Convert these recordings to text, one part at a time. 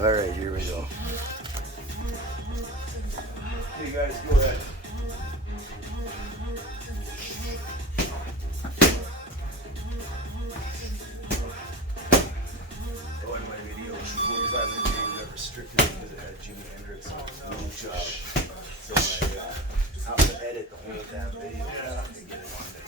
All right, here we go. Hey guys, go ahead. Oh, in my video, 45 minute video got restricted because it had Jimi Hendrix Moonchild. So I have to edit the whole damn video to get it on there.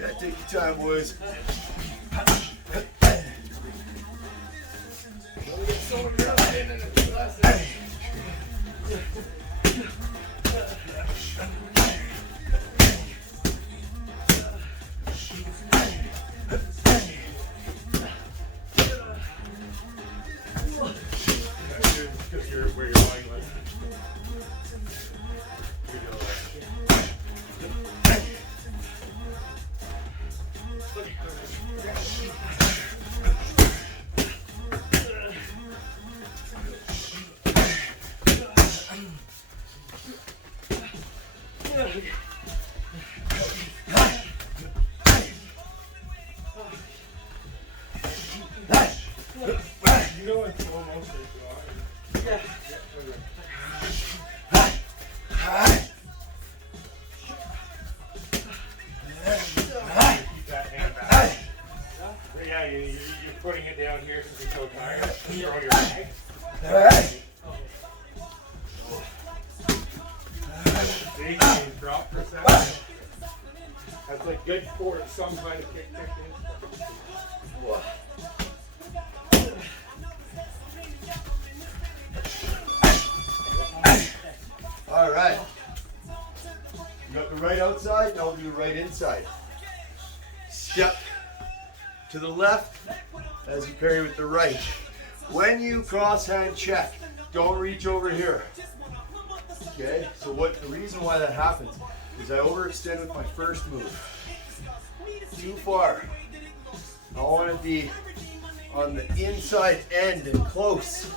Yeah, take your time, boys. Where your line was. You know it's slow motion. Yeah. Keep that hand back. Yeah, you're putting it down here because you're so tired. Throw your bag. See, you can drop for a second. That's like good for some kind of kick technique. All right. You got the right outside, now we'll do the right inside. Step to the left as you parry with the right. When you cross hand check, don't reach over here. Okay, so the reason why that happens is I overextend with my first move. Too far. I want to be on the inside end and close.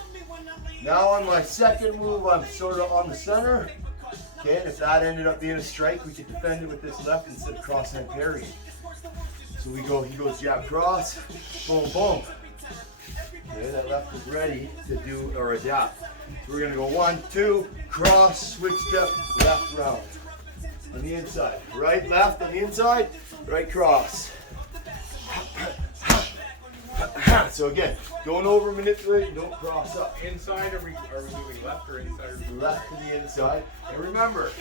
Now on my second move, I'm sort of on the center. Okay, and if that ended up being a strike, we could defend it with this left instead of cross hand parrying. So he goes jab cross, boom, boom. Okay, that left is ready to do or adapt. So we're gonna go 1, 2, cross, switch step, left round. On the inside, right, left on the inside, right cross. So again, don't over manipulate, don't cross up. Inside, are we moving left or inside? Or moving Left to the inside. And remember,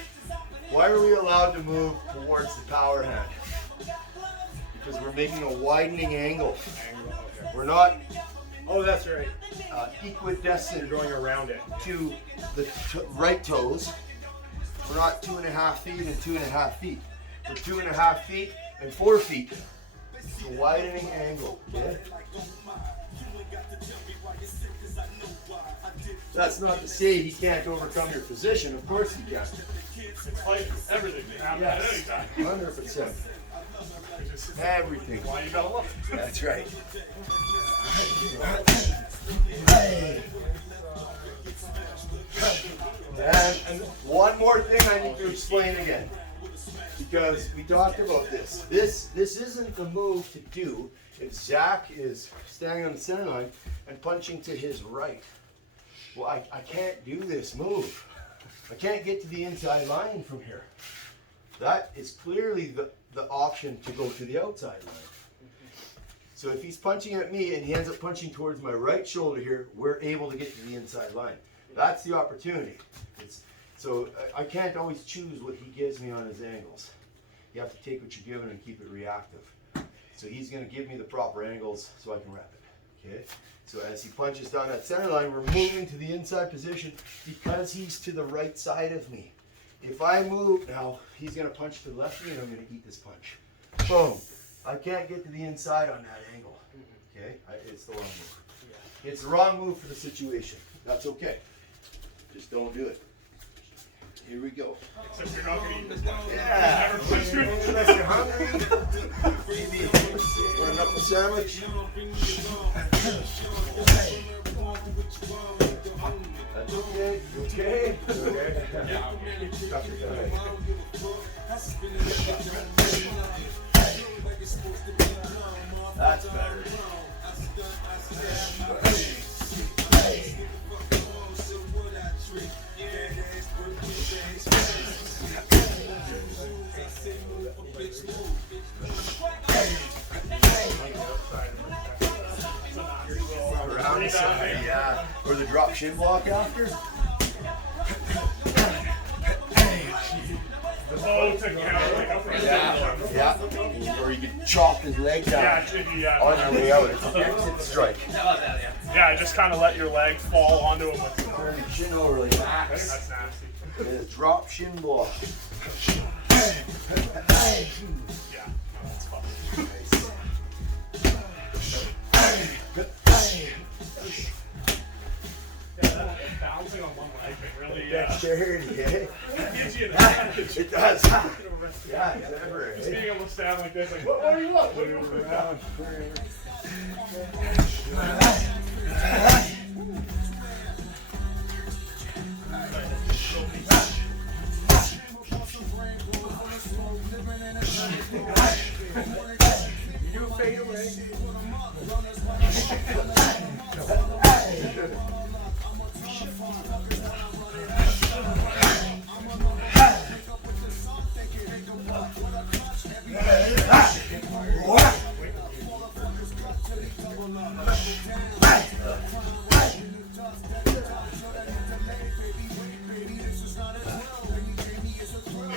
why are we allowed to move towards the power hand? Because we're making a widening angle. Angle, okay. We're not Oh, that's right. equidistant You're going around it. to the right toes. We're not 2.5 feet and 2.5 feet. We're 2.5 feet and 4 feet. It's a widening angle. Okay? That's not to say he can't overcome your position. Of course he can. It's like everything can happen at any Yes, time. 100%. Everything. Why you gotta look? That's right. And one more thing I need to explain again, because we talked about this. This isn't the move to do if Zach is standing on the center line and punching to his right. Well, I can't do this move. I can't get to the inside line from here. That is clearly the option to go to the outside line. So if he's punching at me and he ends up punching towards my right shoulder here, we're able to get to the inside line. That's the opportunity. So I can't always choose what he gives me on his angles. You have to take what you're given and keep it reactive. So he's going to give me the proper angles so I can wrap it. Okay? So as he punches down that center line, we're moving to the inside position because he's to the right side of me. If I move now, he's going to punch to the left of me and I'm going to eat this punch. Boom. I can't get to the inside on that angle. Okay? It's the wrong move. It's the wrong move for the situation. That's okay. Just don't do it. Here we go. Except you're not gonna eat this much. Yeah. Never punch you. Unless you're hungry. Maybe want a knuckle sandwich. That's okay. You okay? Okay. Yeah. Okay. That's better. Around the side, yeah. Or the drop shin block after. Oh, to count like a front. Yeah. Or you could chop his leg down Yeah, it should be, yeah. on your way out. It's an exit strike. Yeah, just kind of let your leg fall onto him. Turn your shin over like that. That's nasty. It's drop shin block. Yeah, no, that's fun. Yeah, that bouncing on one leg can really Dexterity, eh? gives you an advantage. It does. Yeah, it's ever. Just being able to stand like this, like, what do you want? What do you want? Around. You fade away.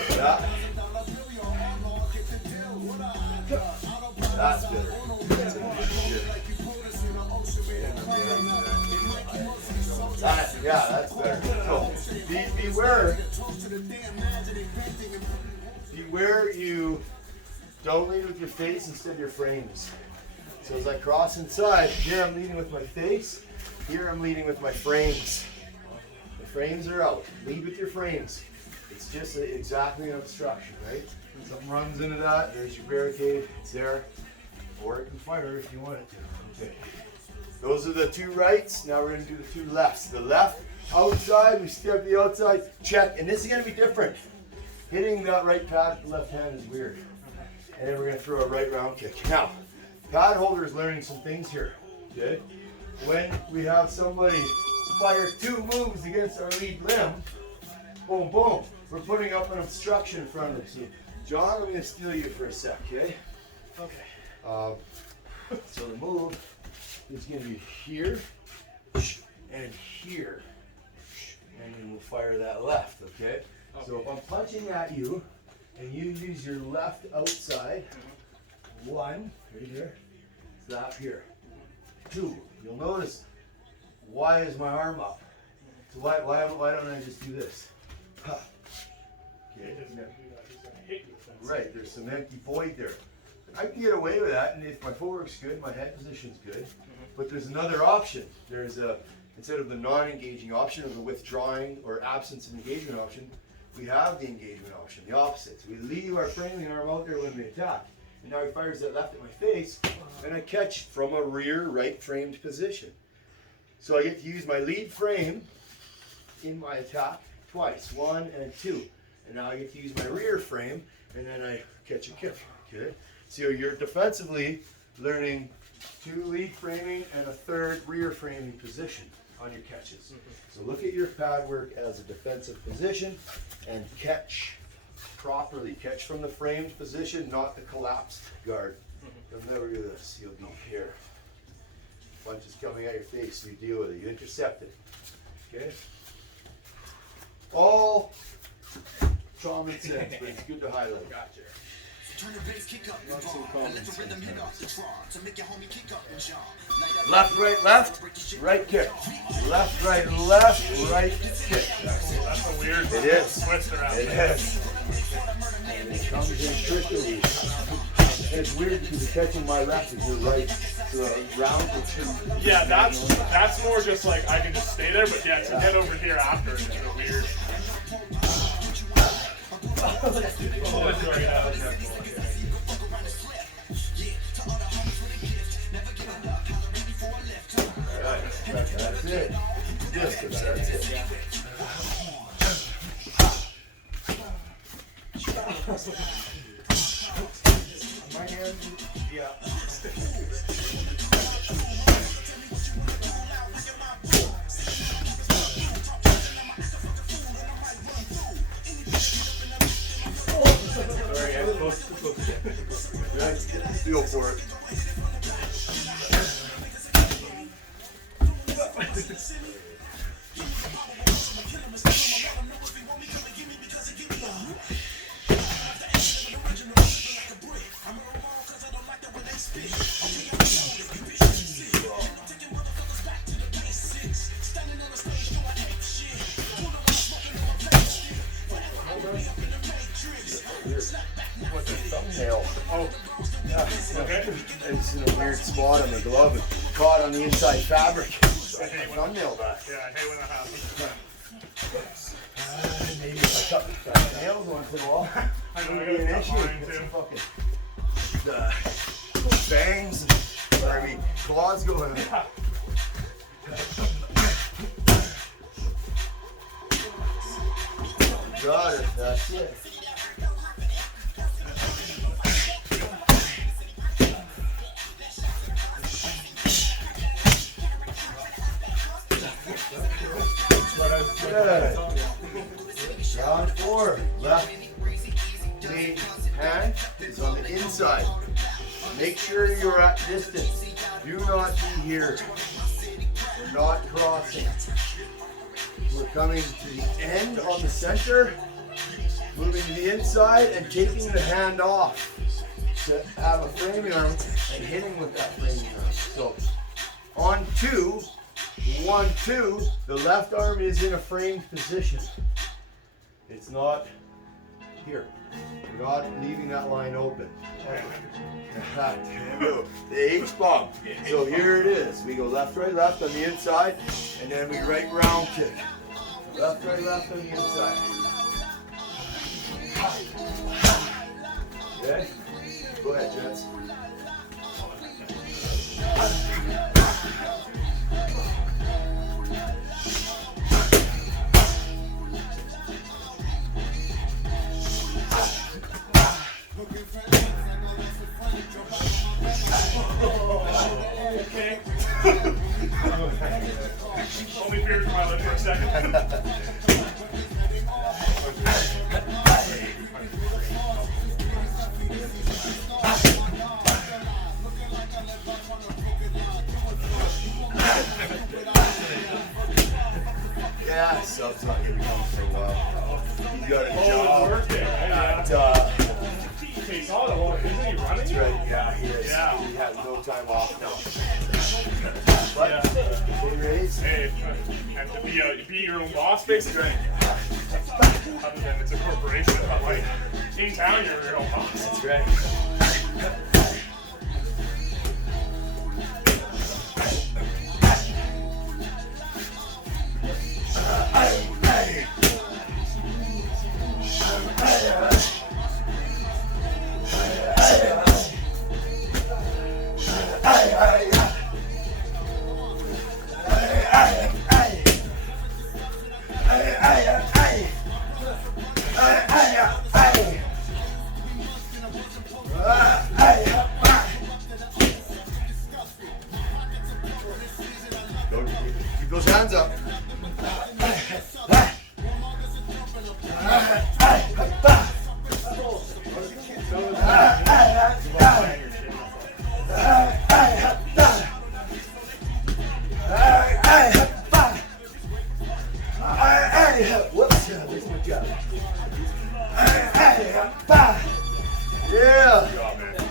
Yeah. That's better. Yeah, that's better. So, beware you don't lead with your face instead of your frames. So as I cross inside, here I'm leading with my face, here I'm leading with my frames. The frames are out. Lead with your frames. It's just exactly an obstruction, right? Something runs into that, there's your barricade, it's there. Or it can fire if you want it to. Okay. Those are the two rights. Now we're going to do the two lefts. The left outside, we step the outside, check. And this is going to be different. Hitting that right pad with the left hand is weird. And then we're going to throw a right round kick. Now, pad holder is learning some things here. Okay? When we have somebody fire two moves against our lead limb, boom, boom, we're putting up an obstruction in front of us. So, John, I'm going to steal you for a sec, okay? Okay. So the move is going to be here and here. And then we'll fire that left, okay? So if I'm punching at you and you use your left outside, one, right here, slap here. Two, you'll notice, why is my arm up? So why don't I just do this? Huh. Okay. Right, there's some empty void there. I can get away with that, and if my footwork's good, my head position's good. But there's another option. There's instead of the non-engaging option, or the withdrawing or absence of engagement option, we have the engagement option, the opposite. So we leave our framing arm out there when we attack. And now he fires that left at my face, and I catch from a rear right framed position. So I get to use my lead frame in my attack twice, one and two. And now I get to use my rear frame, and then I catch a kick. Okay? So you're defensively learning two lead framing and a third rear framing position on your catches. So look at your pad work as a defensive position and catch properly. Catch from the framed position, not the collapsed guard. You'll never do this. You'll be here. Punch is coming at your face. You deal with it. You intercept it. Okay? All common sense, but it's good to highlight. Gotcha. Turn the bass, kick up Not so and common let the sense. rhythm hit off the drum to make your homie kick up and jump. Left, right kick. Left, right kick. That's a weird It is. twist around It there. is. And it comes in trickily. it's weird because you're catching my left as your right. So round it should. Yeah, that's more just like I can just stay there, but yeah, to get over here after it's kind of weird. Oh, sorry, yeah. That's it. That's it. My hand, yeah. Sorry, I'm close to Feel for it. What's it? Thumbnail. Oh, Yeah. okay. It's in a weird spot on the glove. It caught on the inside fabric. I hate when, Thumbnail back. yeah, I hate when that happens. Maybe if I cut the nails once in a while. I know, I It'd be gotta an cut issue. mine Get too. some fucking fangs, or I mean claws going on. Got it. That's it. Good. Round 4. Left lead hand is on the inside. Make sure you're at distance. Do not be here. We're not crossing. We're coming to the end on the center, moving to the inside and taking the hand off to have a framing arm and hitting with that framing arm. So on 2, 1, 2, the left arm is in a framed position. It's not here. We're not leaving that line open. The H-bomb. So here it is. We go left, right, left on the inside, and then we right round kick. Left, right, left on the inside. Okay? Go ahead, gents. Okay. Only feared for my lip for a second. Yeah, sub's not gonna be coming for a while. He's got a Oh, job it's working. at, Yeah. Okay, so the one, isn't he running? that's right, yeah, he is. Yeah. He has no time off now. But, Yeah. pay raise. Hey, and to be your own boss, basically. Other than it's a corporation, but like in town, you're your own boss. That's right. Keep those hands up. Whoops, there's my job. Yeah. Good job, man.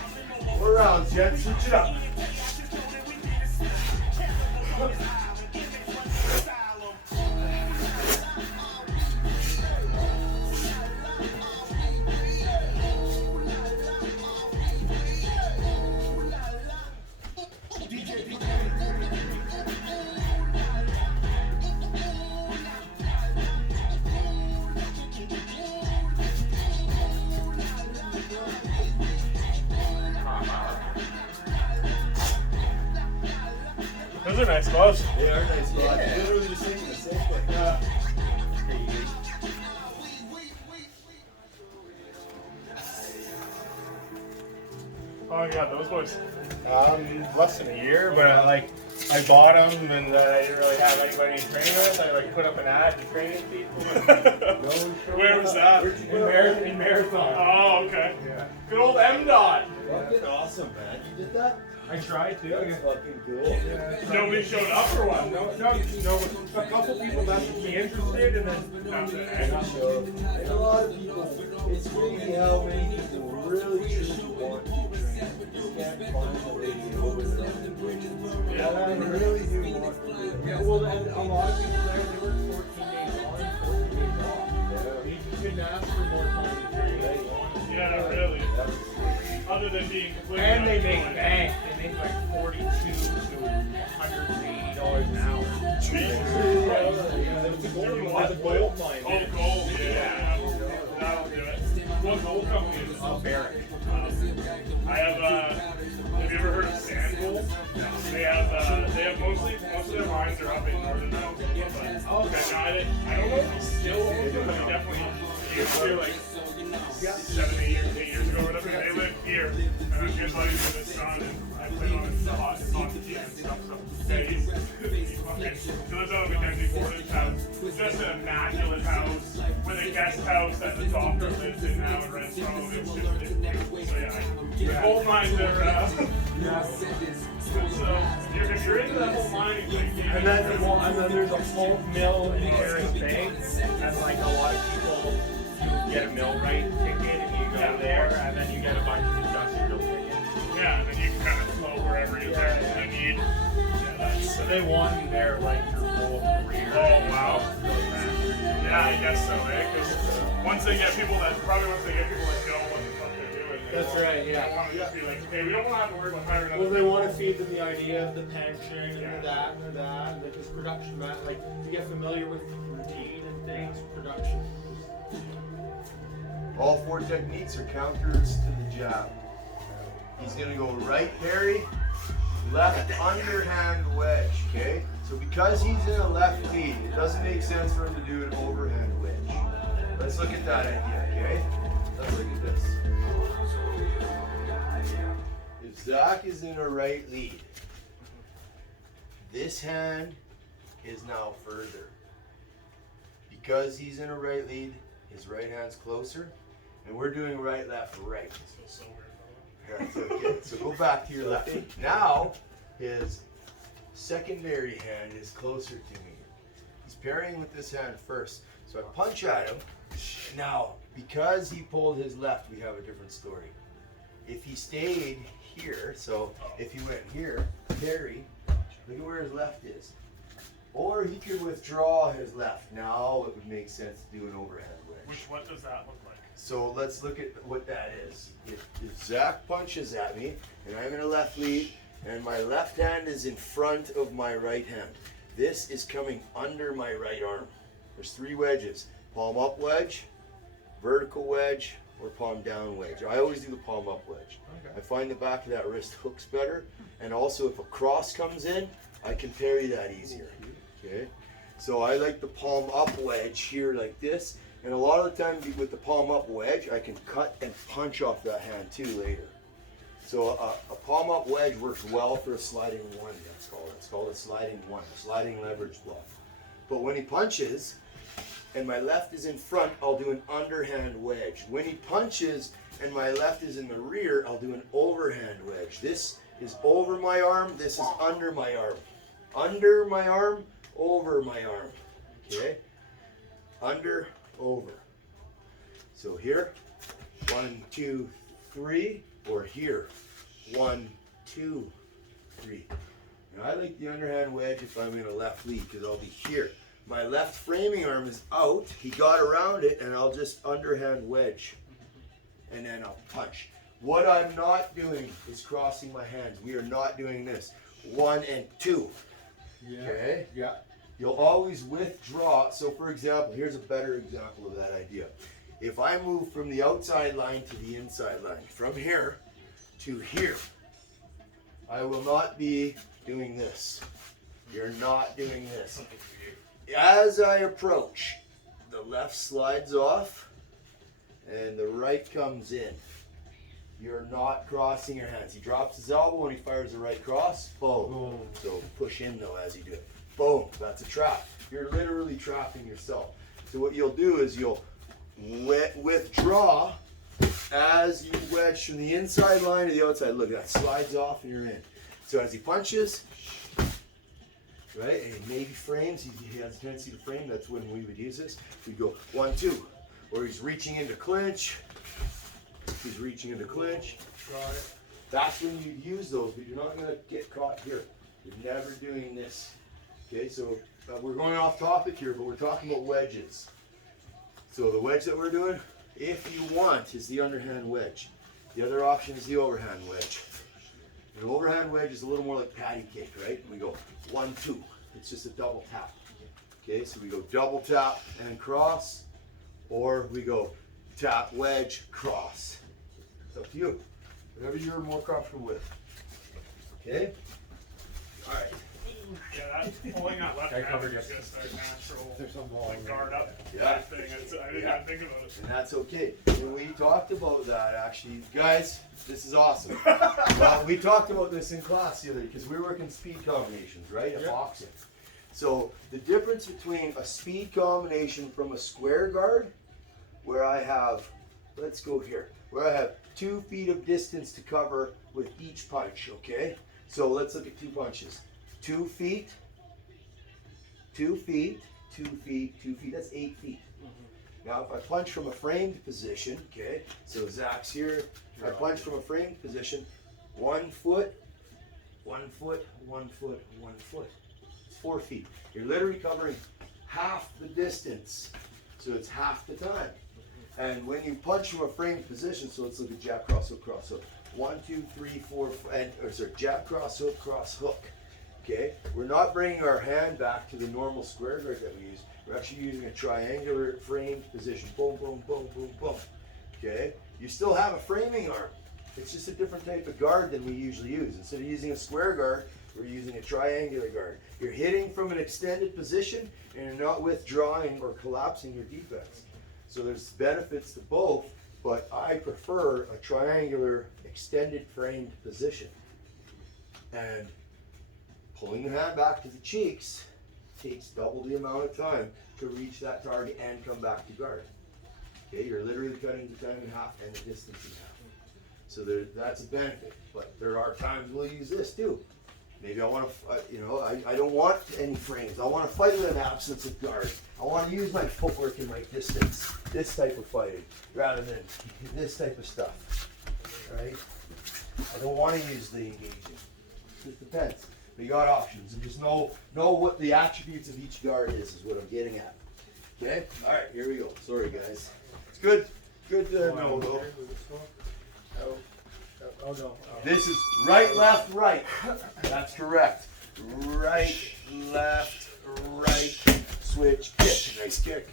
4 rounds, gents. Switch it up. Those are nice gloves. They are nice gloves. Literally the same thing. Oh, you got those boys. Less than a year, but I bought them and I didn't really have anybody to train with. I put up an ad to training people. Where was that? In Marathon. Oh, okay. Yeah. Good old MDOT. Fucking awesome, man. You did that? I tried to. That's fucking cool. Nobody showed up for one. No, a couple people messaged me interested and then nothing. So, and a lot of people, it's crazy how many people really truly want to train. Just can't find a way to get over there. Yeah. I really do want to do it. Yeah, well, and a lot of people there, they work 14 days on, 14 days off. You couldn't ask for more time to train. Yeah, really. Other than being completely And they make unemployed. bank. They make like $42 to $180 an hour. Jesus. It's a gold mine. Oh, gold, yeah. That'll do it. What gold company is it? Barrick. I have you ever heard of Sand Gold? They have most of their mines are up in northern Manitoba, but I don't know if he still owns them, but he definitely used to, like 7, 8 years ago or whatever. They lived here, and I'm good buddies with his son, and I played on his hockey team and stuff, so yeah, he lives out of Mackenzie Portage house. Just an immaculate house, with a guest house that the doctor lives in now and rents from. So yeah, gold mines are, so if you're into that whole mining thing, And then there's a pulp mill in Harris Bay, and like a lot of people, you get a millwright ticket and you go there, and then you get a bunch of industrial tickets. yeah, and then you can kind of flow wherever you need. Yeah, that's, So they want you there like your whole career. Oh, wow. yeah, I guess so, eh? Because once they get people that know what the fuck they're doing. That's right, yeah. They want to just be like, hey, we don't want to have to worry about hiring Well, another they want to feed them the idea of the pension and Yeah. the that and the that, and like this production, like to get familiar with routine and things, production. All 4 techniques are counters to the jab. He's gonna go right parry, left underhand wedge, okay? So because he's in a left lead, it doesn't make sense for him to do an overhand wedge. Let's look at that idea, okay? Let's look at this. If Zach is in a right lead, this hand is now further. Because he's in a right lead, his right hand's closer, and we're doing right, left, right. Feels so weird. That's okay. So go back to your left. Now, his secondary hand is closer to me. He's parrying with this hand first. So I punch at him. Now, because he pulled his left, we have a different story. If he stayed here, so if he went here, parry, look at where his left is. Or he could withdraw his left. Now it would make sense to do an overhand wedge. What does that look like? So let's look at what that is. If Zach punches at me, and I'm in a left lead, and my left hand is in front of my right hand, this is coming under my right arm. There's 3 wedges. Palm up wedge, vertical wedge, or palm down wedge. I always do the palm up wedge. Okay. I find the back of that wrist hooks better, and also if a cross comes in, I can parry that easier. Okay? So I like the palm up wedge here like this, and a lot of the time with the palm up wedge, I can cut and punch off that hand too later. So a palm up wedge works well for a sliding 1, that's called. It's called a sliding 1, sliding leverage block. But when he punches, and my left is in front, I'll do an underhand wedge. When he punches and my left is in the rear, I'll do an overhand wedge. This is over my arm, this is under my arm. Under my arm, over my arm. Okay? Under, over. So here, 1, 2, 3, or here, 1, 2, 3. Now I like the underhand wedge if I'm in a left lead because I'll be here. My left framing arm is out. He got around it, and I'll just underhand wedge. And then I'll punch. What I'm not doing is crossing my hands. We are not doing this. 1 and 2. Yeah. Okay? Yeah. You'll always withdraw. So for example, here's a better example of that idea. If I move from the outside line to the inside line, from here to here, I will not be doing this. You're not doing this. As I approach, the left slides off and the right comes in. You're not crossing your hands. He drops his elbow and he fires the right cross. Boom. So push in though as you do it. Boom. That's a trap. You're literally trapping yourself. So what you'll do is you'll withdraw as you wedge from the inside line to the outside. Look, that slides off and you're in. So as he punches, right, and he maybe frames, he has a tendency to frame, that's when we would use this. We'd go 1, 2, or he's reaching into clinch. He's reaching into clinch. That's when you use those, but you're not going to get caught here. You're never doing this. Okay, so we're going off topic here, but we're talking about wedges. So the wedge that we're doing, if you want, is the underhand wedge. The other option is the overhand wedge. The overhand wedge is a little more like patty cake, right? We go 1, 2. It's just a double tap. Okay, so we go double tap and cross, or we go tap, wedge, cross. It's up to you. Whatever you're more comfortable with. Okay? All right. Yeah, that pulling that left I hand covered is it. just a natural There's some wall like guard up Yeah. thing. I didn't Yeah. even think about it. And that's okay. And we talked about that actually. Guys, this is awesome. Well, we talked about this in class the other day because we were working speed combinations, right? At boxing. So the difference between a speed combination from a square guard, where I have, let's go here, where I have 2 feet of distance to cover with each punch, okay? So let's look at 2 punches. 2 feet, 2 feet, 2 feet, 2 feet, that's 8 feet. Now if I punch from a framed position, okay, so Zach's here, I punch from a framed position, 1 foot, 1 foot, 1 foot, 1 foot. It's 4 feet. You're literally covering half the distance, so it's half the time. And when you punch from a framed position, so let's look at jab, cross, hook, cross, hook. 1, 2, 3, 4, and, or sorry, jab, cross, hook. Okay, we're not bringing our hand back to the normal square guard that we use. We're actually using a triangular framed position. Boom, boom, boom, boom, boom. Okay, you still have a framing arm. It's just a different type of guard than we usually use. Instead of using a square guard, we're using a triangular guard. You're hitting from an extended position and you're not withdrawing or collapsing your defense. So there's benefits to both, but I prefer a triangular extended framed position. And pulling the hand back to the cheeks takes double the amount of time to reach that target and come back to guard. Okay, you're literally cutting the time in half and the distance in half. So that's a benefit, but there are times we'll use this too. Maybe I want to, I don't want any frames. I want to fight with an absence of guard. I want to use my footwork and my distance, this type of fighting, rather than this type of stuff, right? I don't want to use the engaging. It just depends. We got options, and just know what the attributes of each guard is what I'm getting at. Okay? All right, here we go. Sorry, guys. It's good to know, though. Oh no. This is right, left, right. That's correct. Right, left, right. Switch, kick. Nice kick.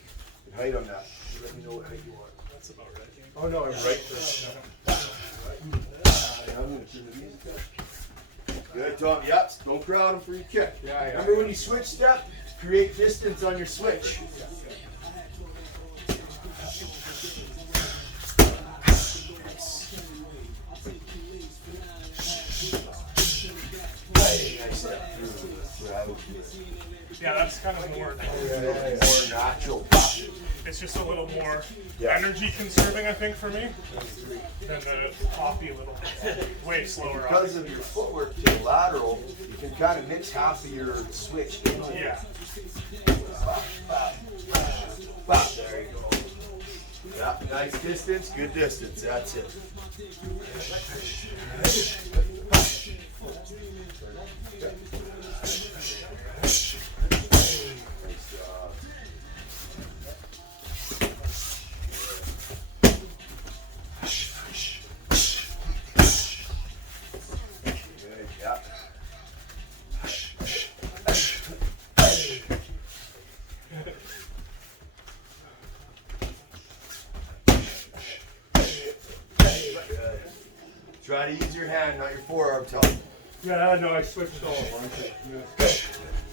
Good height on that. Let me know what height you want. That's about right. Oh no, I'm right first. I'm going to turn the music up. Good, Tom. Yep. Don't crowd him for your kick. Yeah. Remember when you switch step, create distance on your switch. Yeah, that's kind of more. More natural. It's just a little more Yeah. energy conserving, I think, for me, than the poppy little. Way slower. Because of your footwork to the lateral, you can kind of mix half of your switch into it. Yeah. Bop, there you go. Yeah, nice distance, good distance. That's it. Nice job. Good, yeah. Try to use your hand, not your forearm, Tom. Yeah, no, I switched all.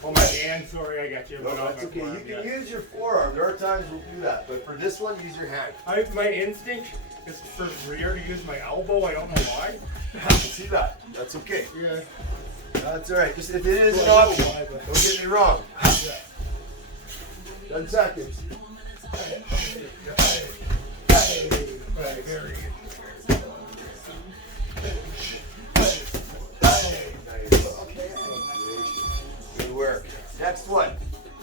Oh, my hand, sorry, I got you. No, that's okay. You can use your forearm. There are times we'll do that, but for this one, use your hand. My instinct is for rear to use my elbow. I don't know why. I can see that. That's okay. Yeah. That's all right. Just if it is an option, don't get me wrong. 10 seconds. Right, very good. Good work. Next one.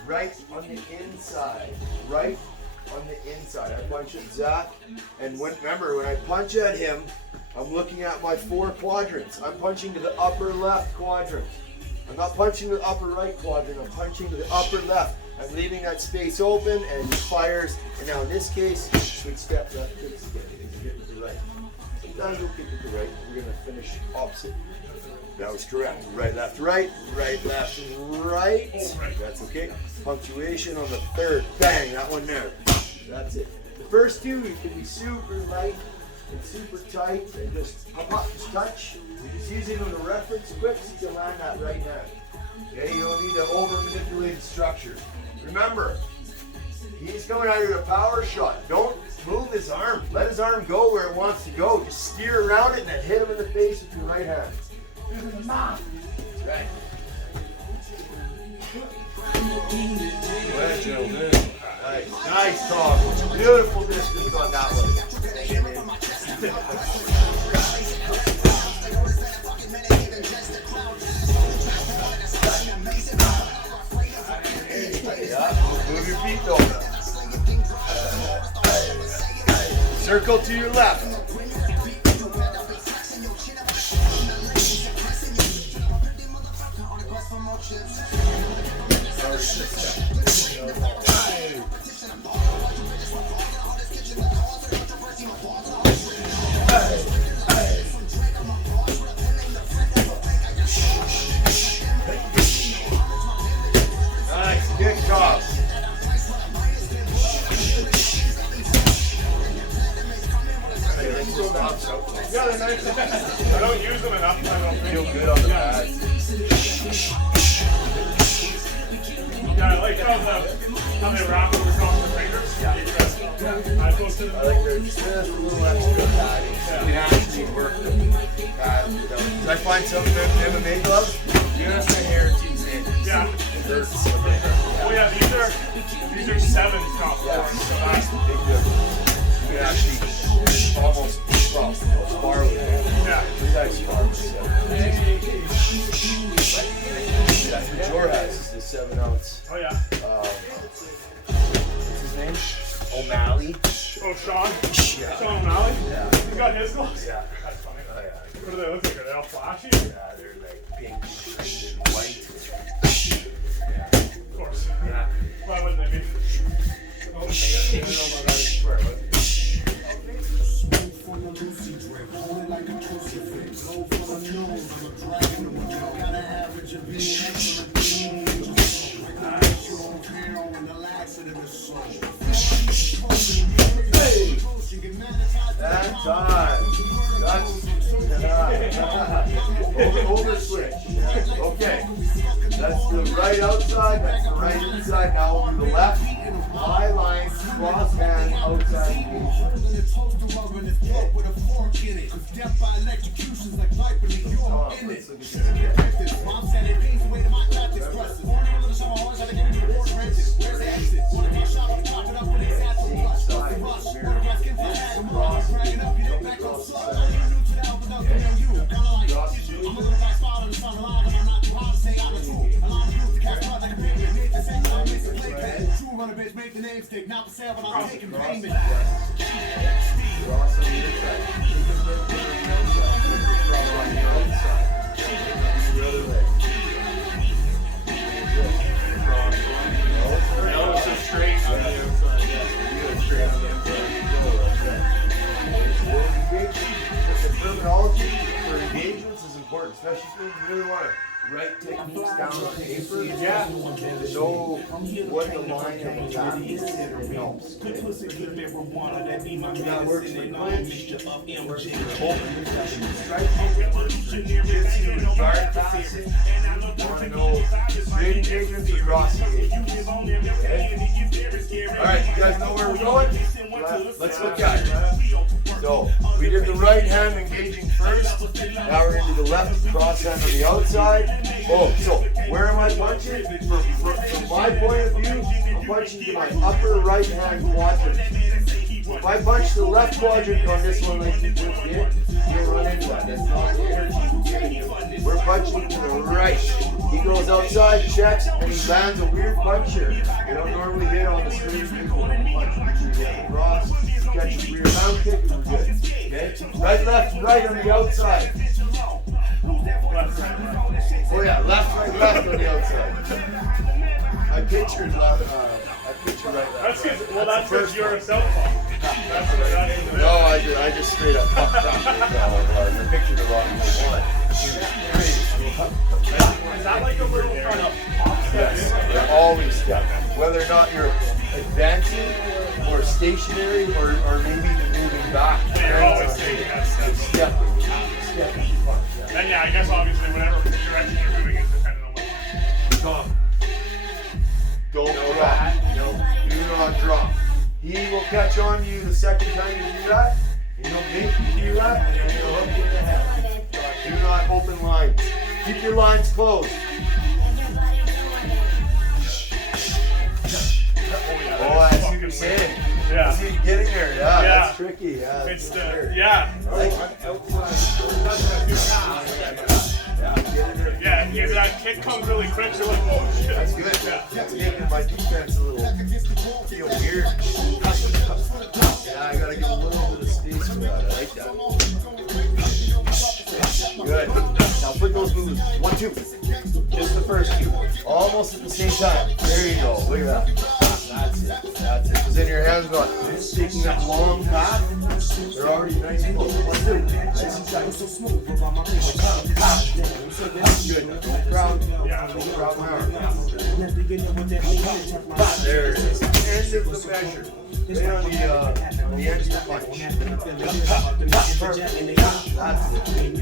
Right on the inside. Right on the inside. I punch at Zach. And remember, when I punch at him, I'm looking at my 4 quadrants. I'm punching to the upper left quadrant. I'm not punching to the upper right quadrant. I'm punching to the upper left. I'm leaving that space open and he fires. And now in this case, quick step left, quick step. Hit with the right. Sometimes we'll kick with the right. We're going to finish opposite. That was correct. Right, left, right. Right, left, right. That's okay. Punctuation on the third. Bang, that one there. That's it. The first 2, you can be super light and super tight and just come up, just touch. You're just using them to reference quick so you can land that right hand. Okay, you don't need to over manipulate the structure. Remember, he's coming out here with a power shot. Don't move his arm. Let his arm go where it wants to go. Just steer around it and then hit him in the face with your right hand. That's right. Go ahead, gentlemen. Nice, nice talk. Beautiful distance on that one. Yeah, move your feet over. Circle to your left. Nice, good job. Yeah, they're nice. I don't use them enough. I don't Feel think. good on the pads. Yeah, I like how they wrap over top of the fingers. Yeah. I posted it. I like there's just a little extra padding. You can actually work the pads without. Because I find some MMA gloves, you have to hair too thin. Yeah. It hurts. Oh yeah, these are 7 top Yeah, forms. So that's that's the big difference. You can actually almost spar with it. yeah. You guys spar with it. That's what Jor has, is the 7 ounce. Oh yeah. What's his name? O'Malley. Oh Sean. Yeah. Sean O'Malley. Yeah. He got his gloves. Yeah. That's funny. Oh, yeah. What do they look like? Are they all flashy? Yeah, they're like pink and white. Yeah. Of course. Yeah. Why wouldn't they be? That time. Over switch. Okay. That's the right outside, that's the right inside. Now we'll do the left. High line, cross hand, outside engagement. Let's look at this again. Make the name stick, not for sale, but I'm taking payment. Cross on the inside. The other leg. Now it's just straight on the outside. The terminology for engagements is important, especially if you really want to right techniques down on paper, Yeah. to know what the line of attack is, it helps. Okay? That works for clinch, works for open strike, works for jiu-jitsu, guard passing. You want to know straight engagements or cross engagements. Okay? Alright, you guys know where we're going? Let's look at it. So, we did the right hand engaging first. Now we're going to do the left cross hand on the outside. Oh, so where am I punching? From my point of view, I'm punching to my upper right hand quadrant. If I punch the left quadrant on this one like you just did, you'll run into that. That's not the energy. We're punching to the right. He goes outside, checks, and he lands a weird punch here. You don't normally hit on the straight punch. You get across, catch a weird mount kick, and we're good. Okay? Right, left, right on the outside. Oh yeah, left on the outside. I pictured left. I pictured right. That's because, well, that's because you're a southpaw. That's what that is. No, I just straight up fucked up. I pictured the wrong one. Is that like a little kind of pop step? Yes, they're always step. Whether or not you're advancing or stationary or maybe moving back. You're always taking that step. Stepping. Then yeah, I guess obviously whatever direction you're moving is dependent on what. Don't drop. Do not drop. He will catch on to you the second time you do that. He'll make you do that, and then he'll hook you in the head. Do not open lines. Keep your lines closed. Oh, I see what you're saying. Yeah. I see you getting there. Yeah, Yeah. that's tricky. Yeah, It's that's the, weird. yeah. Yeah, because that kick comes really quick, you're like, oh shit. That's good. That's making my defense a little feel weird. Yeah, I gotta give a little bit of space for that. I like that. Good. Now put those moves. 1, 2. Just the first two. Almost at the same time. There you go. Look at that. That's it. That's it. Because then your hands go taking that long path. They're already nice and close. 1, 2. Nice and tight. Good. Don't crowd. Don't crowd my arm. There it is. End of the measure. Lay on the end of the punch. Perfect. That's it.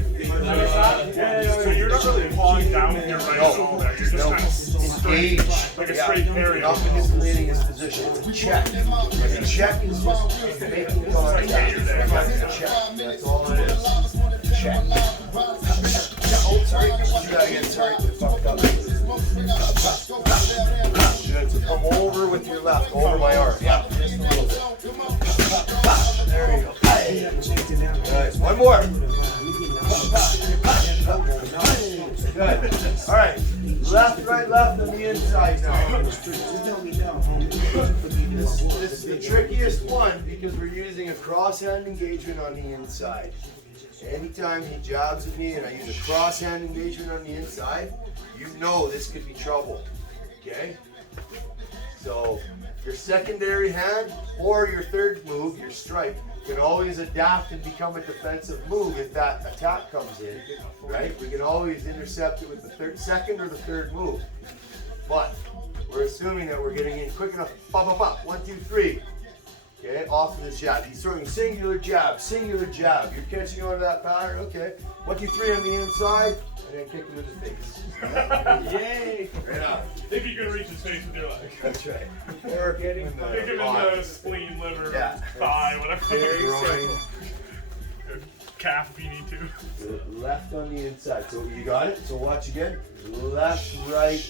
So you're not really pawing down with your right shoulder, you're just kind of straight, like a straight parry. Not manipulating his position. It's a check. A check is just making contact. Check. That's all it is. Check. Oh, sorry. You gotta get sorry. Fucked up. Good. So come over with your left, over my arm. Yeah. Just a little bit. There you go. Alright, one more. Good. Alright. Left, right, left on the inside now. This is the trickiest one because we're using a cross-hand engagement on the inside. Anytime he jabs at me and I use a cross-hand engagement on the inside, you know this could be trouble. Okay? So, your secondary hand or your third move, your strike, can always adapt and become a defensive move if that attack comes in, right? We can always intercept it with the second or the third move. But we're assuming that we're getting in quick enough. Pop, pop, pop. 1, 2, 3. Okay, off of this jab. He's throwing singular jab, singular jab. You're catching on to that pattern. Okay. 1, 2, 3 on the inside, and then kick him in the face. Yay! Right on. If you can reach his face with your leg. That's right. Or kick him in the Kick him in the spleen, liver, Yeah. thigh, whatever. Very simple. Calf if you need to. Left on the inside. So you got it? So watch again. Left, right.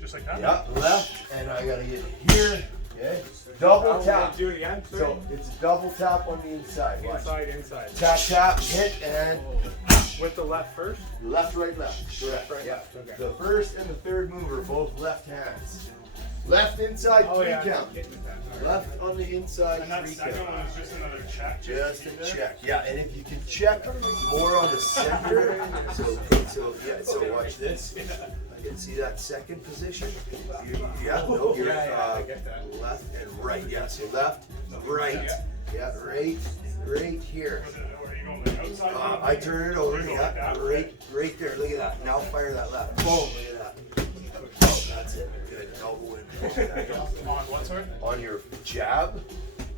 Just like that? Yeah, left. And I gotta get here. Okay. Double tap. Do it again. So it's double tap on the inside. Watch. Inside. Tap, tap, hit, and With the left first? left, right, left. Correct. Right, Yeah. left, okay. The first and the third move are both left hands. Left inside, 3 count. Left on the inside, And that 3 second count. one is just another check. Just a check. Yeah, and if you can check more on the center, so watch this. I can see that second position. You're left and right. Yeah, so left, right. Yeah, right here. Or you go on the outside? I turn it over, You go yeah, like that? right there, look at that. Now fire that left. Boom, look at that. Oh, that's it, good, elbow in. On what, sorry? On your jab,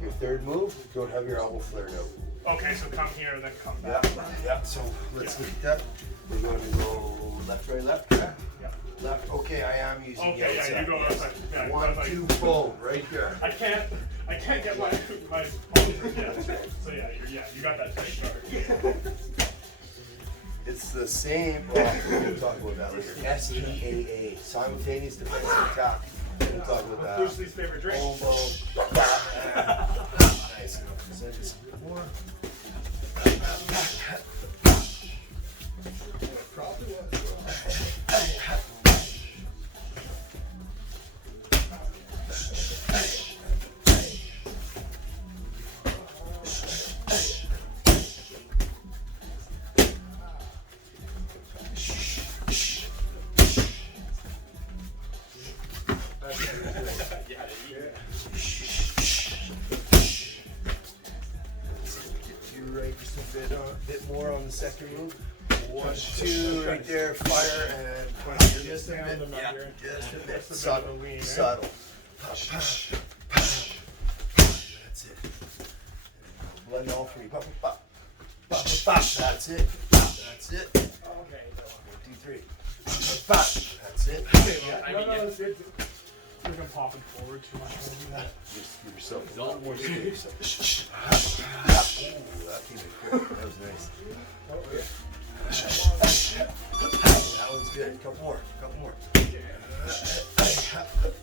your third move, don't have your elbow flared out. Okay, so come here and then come Yeah, back. yeah, so let's look at that. We're going to go left, right, left, yeah? Yeah. Left, okay, I am using the Okay, yeah, outside. you go outside. Yeah, One, like- two, boom, right there. I can't get my yeah. So yeah, you got that tight start. It's the same, well, we'll talk about that later. SDAA, simultaneous defensive attack. We'll talk about that. Bruce Lee's favorite drink. Boom, boom. Nice. Present this more. Probably was. Right, just a bit more on the second move. 1, 2, right there, fire, and punch just a bit. Yeah, just a bit. Subtle, subtle. That's it. Blend all three. Pop, pop, pop, pop. That's it. That's it. 1, 2, 3. Pop. That's it. We've been popping forward too much. We'll do that. Just give yourself a little more space. Ooh, that came in quick. That was nice. That one's good. Couple more. Couple more.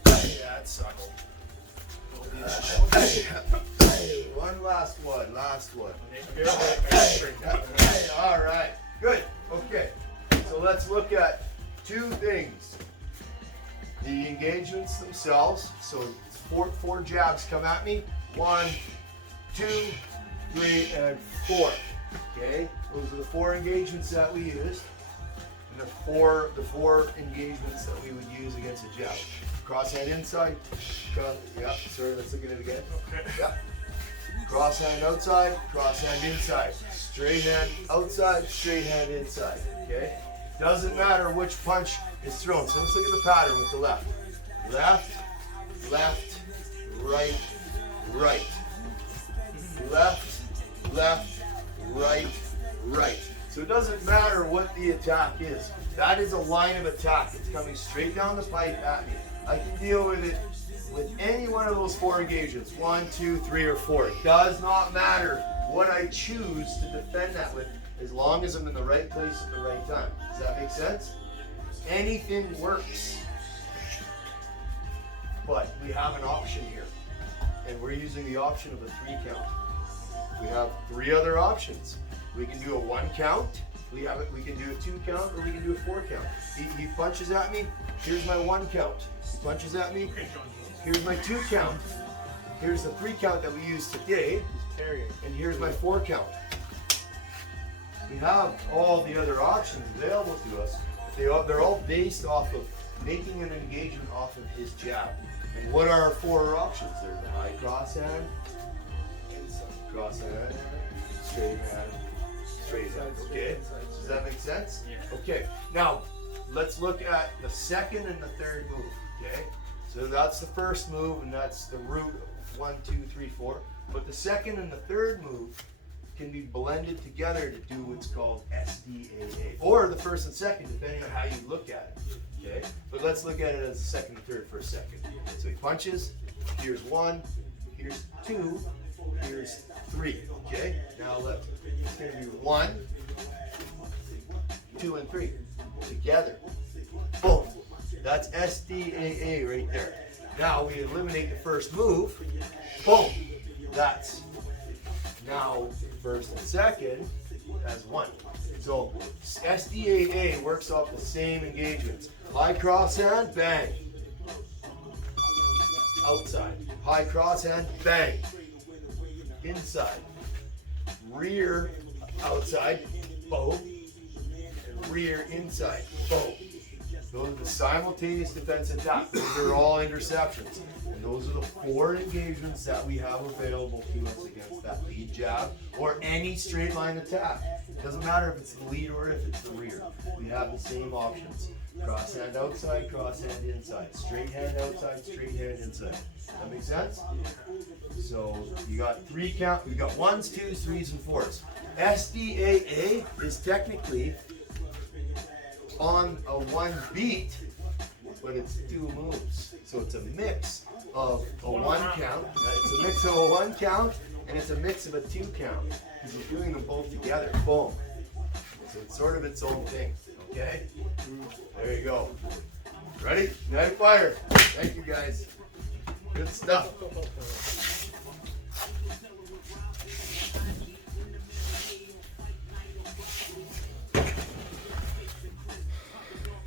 That's subtle. One last one. Last one. All right. Good. Okay. So let's look at two things. The engagements themselves. So four jabs come at me. 1, 2, 3, and 4. Okay, those are the 4 engagements that we used, and the four engagements that we would use against a jab. Cross hand inside. Yeah. Sorry. Let's look at it again. Yeah. Cross hand outside. Cross hand inside. Straight hand outside. Straight hand inside. Okay. Doesn't matter which punch is thrown. So let's look at the pattern with the left. Left, left, right, right. Left, left, right, right. So it doesn't matter what the attack is. That is a line of attack. It's coming straight down the pipe at me. I can deal with it with any one of those 4 engagements. 1, 2, 3, or 4. It does not matter what I choose to defend that with, as long as I'm in the right place at the right time. Does that make sense? Anything works. But we have an option here. And we're using the option of a 3 count. We have 3 other options. We can do a 1 count. We can do a 2 count, or we can do a 4 count. He punches at me. Here's my 1 count. He punches at me. Here's my 2 count. Here's the 3 count that we used today. And here's my 4 count. We have all the other options available to us. They're all based off of making an engagement off of his jab. And what are our 4 options? They're the high cross hand, cross hand, straight hand, straight hand. Okay? Does that make sense? Okay. Now, let's look at the second and the third move. Okay? So that's the first move, and that's the root of 1, 2, 3, 4. But the second and the third move can be blended together to do what's called SDAA, or the first and second, depending on how you look at it. Okay, but let's look at it as the second and third for a second. So he punches. Here's 1. Here's 2. Here's 3. Okay. Now look, it's going to be 1, 2, and 3 together. Boom. That's SDAA right there. Now we eliminate the first move. Boom. That's now first and second as 1. So SDAA works off the same engagements. High cross hand, bang. Outside. High cross hand, bang. Inside. Rear, outside, boom. And rear, inside, boom. Those are the simultaneous defense attack. Those are all interceptions. And those are the 4 engagements that we have available to us against that lead jab or any straight line attack. Doesn't matter if it's the lead or if it's the rear. We have the same options. Cross hand outside, cross hand inside. Straight hand outside, straight hand inside. That make sense? So you got 3 count. We got 1s, 2s, 3s, and 4s. SDAA is technically on a 1 beat, but it's 2 moves. So it's a mix of a 1 count. It's a mix of a 1 count and it's a mix of a 2 count. Because you're doing them both together. Boom. So it's sort of its own thing. Okay? There you go. Ready? Night fire. Thank you guys. Good stuff.